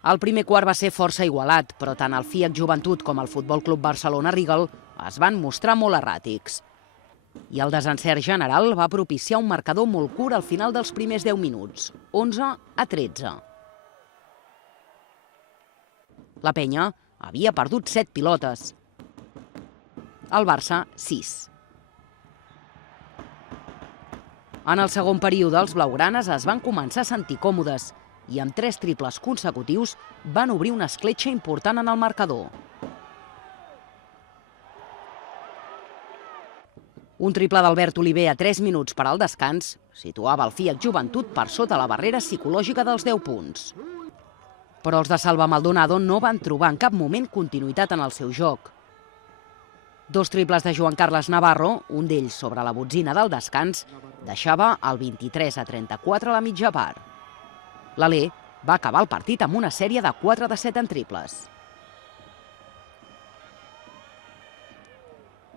El primer quart va ser força igualat, però tant el FIAC Joventut com el Futbol Club Barcelona Riegel es van mostrar molt erràtics. I el desencert general va propiciar un marcador molt curt al final dels primers 10 minuts, 11-13. La penya havia perdut 7 pilotes. El Barça, 6. En el segon període, els blaugranes es van començar a sentir còmodes i amb 3 triples consecutius van obrir una escletxa important en el marcador. Un triple d'Albert Oliver a 3 minuts per al descans situava el FIAC Joventut per sota la barrera psicològica dels 10 punts. Però els de Salva Maldonado no van trobar en cap moment continuïtat en el seu joc. 2 triples de Joan Carles Navarro, un d'ells sobre la botzina del descans, deixava el 23-34 a la mitja part. L'Alé va acabar el partit amb una sèrie de 4 de 7 en triples.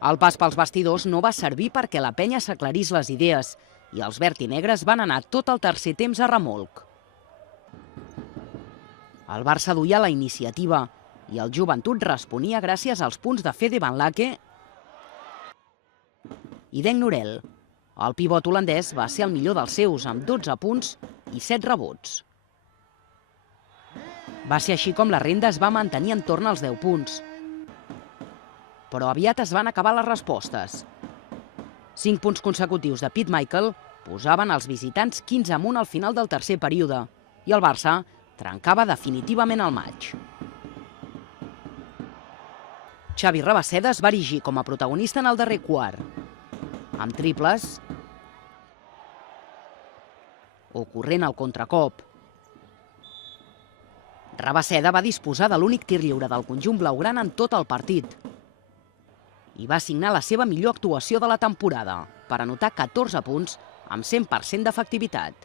El pas pels bastidors no va servir perquè la penya s'aclarís les idees i els verd i negres van anar tot el tercer temps a remolc. El Barça duia la iniciativa i el Joventut responia gràcies als punts de Fede Van Laque i Denc Norel. El pivot holandès va ser el millor dels seus, amb 12 punts i 7 rebots. Va ser així com la renda es va mantenir entorn als 10 punts. Però aviat es van acabar les respostes. 5 punts consecutius de Pete Michael posaven els visitants 15 amunt al final del tercer període i el Barça trencava definitivament el maig. Xavi Rabaseda es va erigir com a protagonista en el darrer quart, amb triples o corrent al contracop. Rabaseda va disposar de l'únic tir lliure del conjunt blaugrana en tot el partit i va signar la seva millor actuació de la temporada per anotar 14 punts amb 100% d'efectivitat.